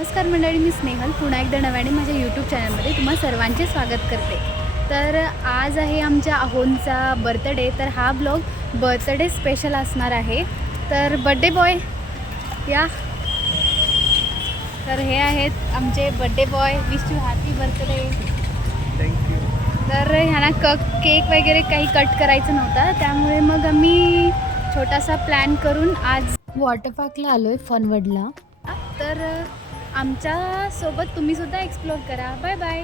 नमस्कार मंडळी, मी स्नेहल पुन्हा एकदा नव्याने माझ्या यूट्यूब चॅनलमध्ये तुम्हा सर्वांचे स्वागत करते। तर आज आहे आमच्या अहोंचा बर्थडे। तर हा ब्लॉग बर्थडे स्पेशल असणार आहे। तर बर्थडे बॉय या, तर हे आहेत आमचे birthday boy. Wish you happy birthday. Thank you. तर ह्यांना केक वगैरे काही कट करायचं नव्हतं, त्यामुळे मग आम्ही छोटासा प्लॅन करून आज वॉटर पार्कला आलो आहे, फनवर्ल्डला। तर आमच्या सोबत तुम्ही सुद्धा एक्सप्लोर करा। Bye bye.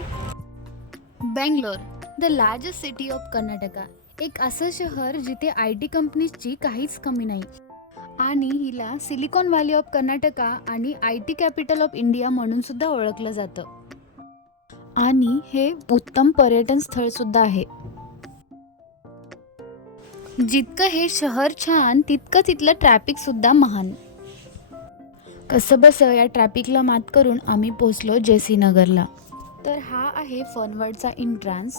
Bangalore, the largest city of Karnataka, एक असं शहर जिथे IT कंपनीजची काहीच कमी नाही आणि हिला सिलिकॉन व्हॅली ऑफ कर्नाटका आणि IT कॅपिटल ऑफ इंडिया म्हणून सुद्धा ओळखलं जातं आणि हे उत्तम पर्यटन स्थळ सुद्धा आहे। जितकं हे शहर छान तितकं तिथलं ट्रॅफिक सुद्धा महान। कसं बसं या ट्रॅफिकला मात करून आम्ही पोचलो JC नगरला। तर हा आहे फनवर्ल्डचा एंट्रन्स।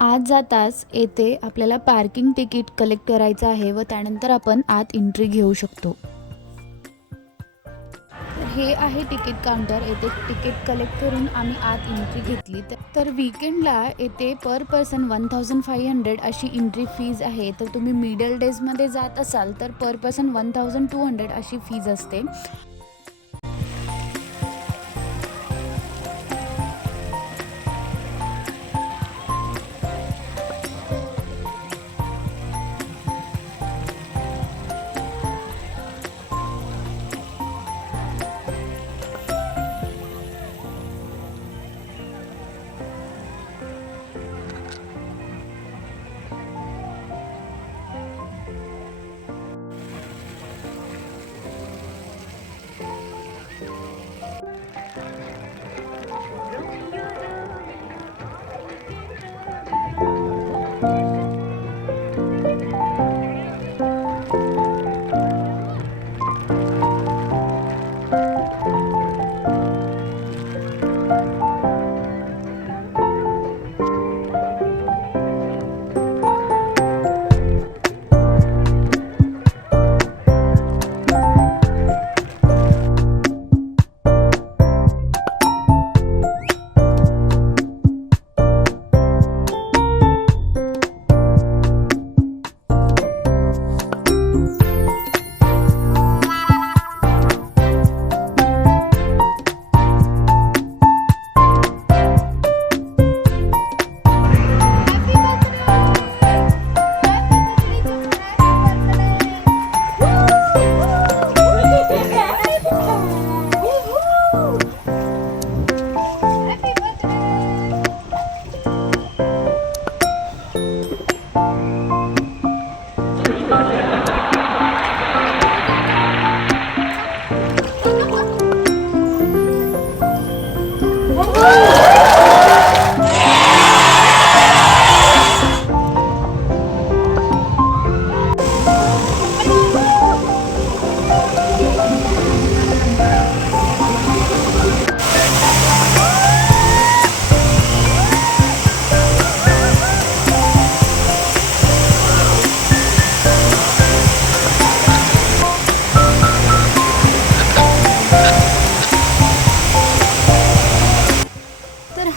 आत जाताच येथे आपल्याला पार्किंग तिकीट कलेक्ट करायचं आहे व त्यानंतर आपण आत एंट्री घेऊ शकतो। हे आहे तिकीट काउंटर। येथे तिकीट कलेक्ट करून आम्ही आत एंट्री घेतली। तर वीकेंडला येथे पर पर्सन 1500 अशी एंट्री फीज आहे। तर तुम्ही मिडल डेजमध्ये जात असाल तर पर पर्सन 1200 अशी फीज असते।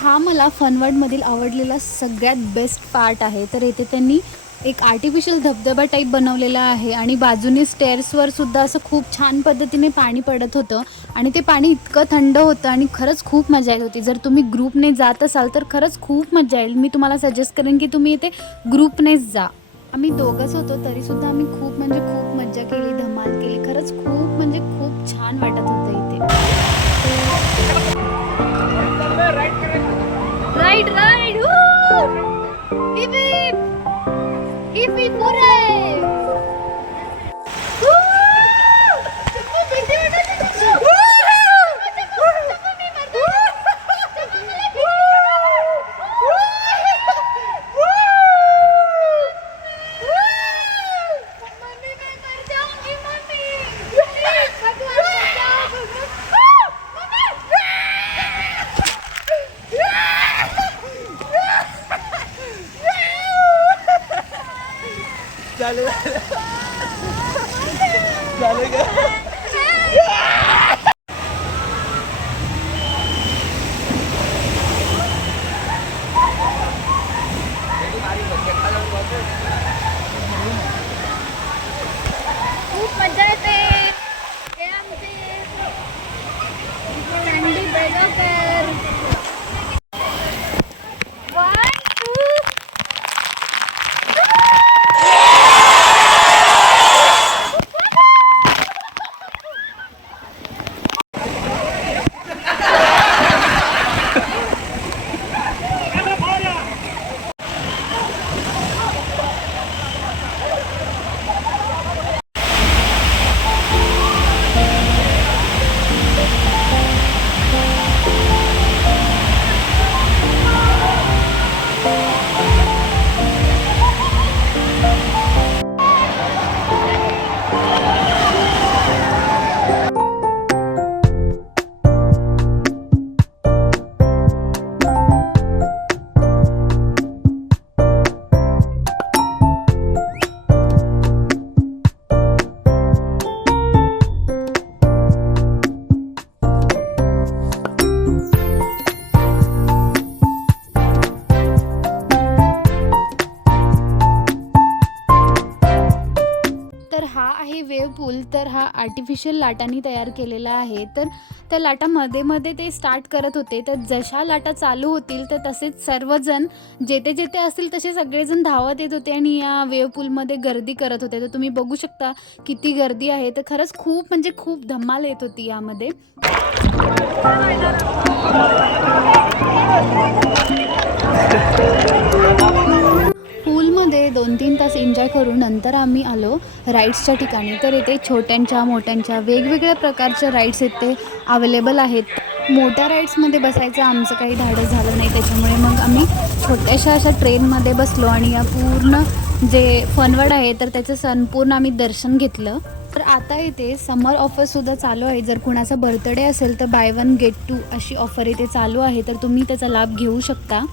हा मला फनवर्ल्डमधील आवडलेला सगळ्यात बेस्ट पार्ट आहे। तर येथे त्यांनी एक आर्टिफिशियल धबधबा टाईप बनवलेला आहे आणि बाजूने स्टेअर्सवर सुद्धा असं खूप छान पद्धतीने पाणी पडत होतं आणि ते पाणी इतकं थंड होतं आणि खरंच खूप मजा येत होती। जर तुम्ही ग्रुपने जात असाल तर खरंच खूप मजा येईल। मी तुम्हाला सजेस्ट करेन की तुम्ही इथे ग्रुपनेच जा। आम्ही दोघंच होतो तरीसुद्धा आम्ही खूप मजा केली, धमाल केली। खरंच खूप छान वाटत होतं इथे। Ride ride hip hip hip hooray. Artificial लाटांनी तयार केलेला आहे. तर त्या लाटा मध्ये मध्ये ते स्टार्ट करत होते. तर जशा लाटा चालू होतील तर तसेच सर्वजण जेथे जेथे असतील तसे सगळेजण धावत येत होते आणि या वेव पूलमध्ये गर्दी करत होते. तर तुम्ही बघू शकता किती गर्दी आहे. तर खरंच खूप म्हणजे खूप धमाल येत होती यामध्ये. पूलमध्ये 2-3 तास एन्जॉय करून नंतर आम्ही आलो राईड्सच्या ठिकाणी. तर इथे छोट्यांच्या मोठ्यांच्या वेगवेगळ्या प्रकारच्या राईड्स इथे अवेलेबल आहेत. मोठ्या राईड्समध्ये बसायचं आमचं काही धाडस झालं नाही, त्याच्यामुळे मग आम्ही छोट्याशा अशा ट्रेनमध्ये बसलो आणि या पूर्ण जे फनवर्ल्ड आहे तर त्याचं संपूर्ण आम्ही दर्शन घेतलं. तर आता इथे समर ऑफरसुद्धा चालू आहे. जर कुणाचा बर्थडे असेल तर बाय 1 गेट 2 अशी ऑफर इथे चालू आहे. तर तुम्ही त्याचा लाभ घेऊ शकता.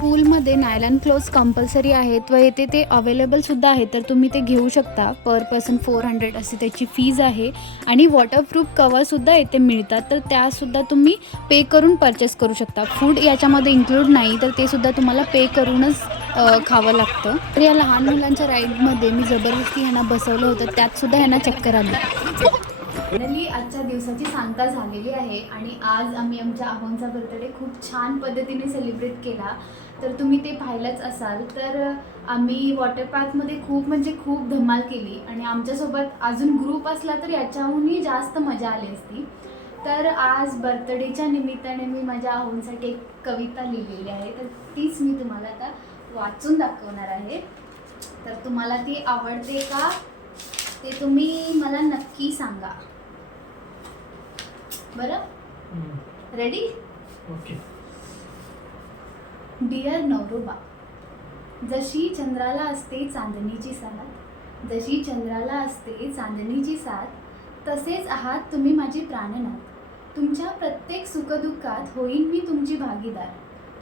पूलमध्ये नायलॉन क्लोथ्स कंपल्सरी आहेत व येथे ते अवेलेबलसुद्धा आहेत. तर तुम्ही ते घेऊ शकता. पर पर्सन 400 अशी त्याची फीज आहे आणि वॉटरप्रूफ कवरसुद्धा येथे मिळतात. तर त्यासुद्धा तुम्ही पे करून परचेस करू शकता. फूड याच्यामध्ये इन्क्लूड नाही, तर ते सुद्धा तुम्हाला पे करूनच खावं लागतं. तर या लहान मुलांच्या राईडमध्ये मी जबरदस्ती ह्यांना बसवलं होतं, त्यातसुद्धा ह्यांना चक्कर आली. फायनली आजच्या दिवसाची सांगता झालेली आहे आणि आज आम्ही आमच्या आहोंचा बर्थडे खूप छान पद्धतीने सेलिब्रेट केला. तर तुम्ही ते पाहिलंच असाल. तर आम्ही वॉटर पार्कमध्ये खूप म्हणजे खूप धमाल केली आणि आमच्यासोबत अजून ग्रुप असला तर याच्याहूनही जास्त मजा आली असती. तर आज बर्थडेच्या निमित्ताने मी माझ्या आहोंसाठी एक कविता लिहिलेली आहे. तर तीच मी तुम्हाला आता वाचून दाखवणार आहे. तर तुम्हाला ती आवडते का ते तुम्ही मला नक्की सांगा. बरं, रेडी? ओके. डिअर नवरोबा, जशी चंद्राला असते चांदणीची साथ, जशी चंद्राला असते चांदणीची साथ, तसेच आहात तुम्ही माझी प्राणनाथ. तुमच्या प्रत्येक सुखदुःखात होईन मी तुमची भागीदार,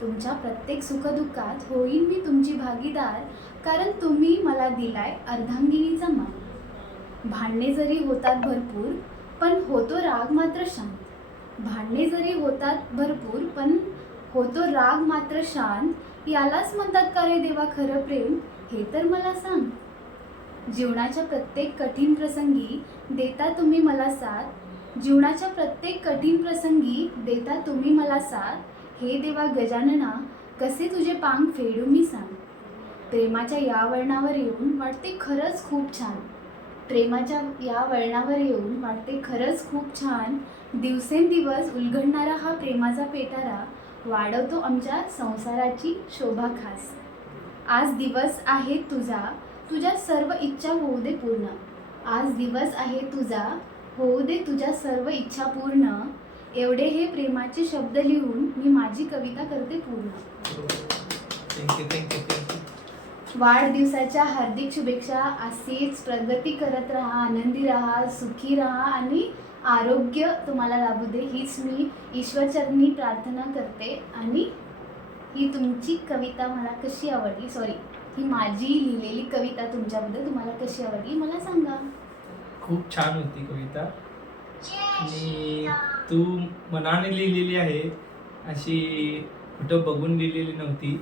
तुमच्या प्रत्येक सुखदुःखात होईन मी तुमची भागीदार, कारण तुम्ही मला दिलाय अर्धांगिनीचा मान. भांडणे जरी होतात भरपूर पण होतो राग मात्र शांत, भांडणे जरी होतात भरपूर पण होतो राग मात्र शांत, यालाच म्हणतात का रे देवा खरं प्रेम, हे तर मला सांग. जीवनाच्या प्रत्येक कठीण प्रसंगी देता तुम्ही मला साथ, जीवनाच्या प्रत्येक कठीण प्रसंगी देता तुम्ही मला साथ, हे देवा गजानना कसे तुझे पांग फेडू मी सांग. प्रेमाच्या या वळणावर येऊन वाटते खरंच खूप छान, प्रेमाच्या या वळणावर येऊन वाटते खरंच खूप छान. दिवसेंदिवस उलगडणारा हा प्रेमाचा पेटारा वाढवतो आमच्या संसाराची शोभा खास. आज दिवस आहे तुझा, तुझ्या सर्व इच्छा होऊ दे पूर्ण, आज दिवस आहे तुझा, होऊ दे तुझ्या सर्व इच्छा पूर्ण. एवढे हे प्रेमाचे शब्द लिहून मी माझी कविता करते पूर्ण. थँक्यू. वाढदिवसाच्या हार्दिक शुभेच्छा. असेच प्रगती करत राहा, आनंदी राहा, सुखी राहा आणि आरोग्य तुम्हाला लाभू दे, हीच मी ईश्वरचरणी प्रार्थना करते. आणि ही तुमची कविता मला कशी आवडली, ही माझी लिहिलेली कविता तुमच्याबद्दल तुम्हाला कशी आवडली मला सांगा. खूप छान होती कविता आणि तू मनाने लिहिलेली आहे, अशी कुठं बघून लिहिलेली नव्हती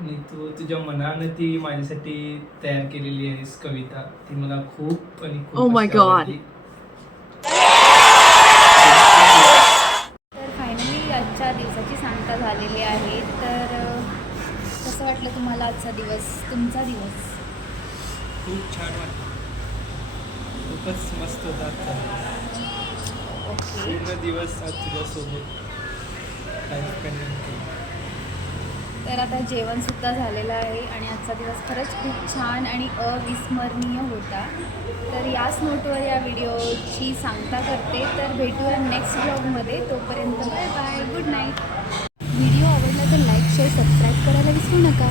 आणि तू तुझ्या मनानं ती माझ्यासाठी तयार केलेली आहेस कविता. ती मला खूप आणि खूप Oh my अशी God. आवडली. तर फायनली आजच्या दिवसाची सांगता झालेली आहे. तर कसं वाटलं तुम्हाला आजचा दिवस, तुमचा दिवस? खूप छान वाटलं, खूपच मस्त होता आजचा ओके. पूर्ण दिवस आज तुझ्यासोबत टाईम स्पेंड केला. तर आता जेवणसुद्धा झालेलं आहे आणि आजचा दिवस खरंच खूप छान आणि अविस्मरणीय होता. तर याच नोटवर या व्हिडिओची सांगता करते. तर भेटूया नेक्स्ट ब्लॉगमध्ये. तोपर्यंत bye bye, good night. Video आवडला तर लाईक शेअर सबस्क्राईब करायला विसरू नका.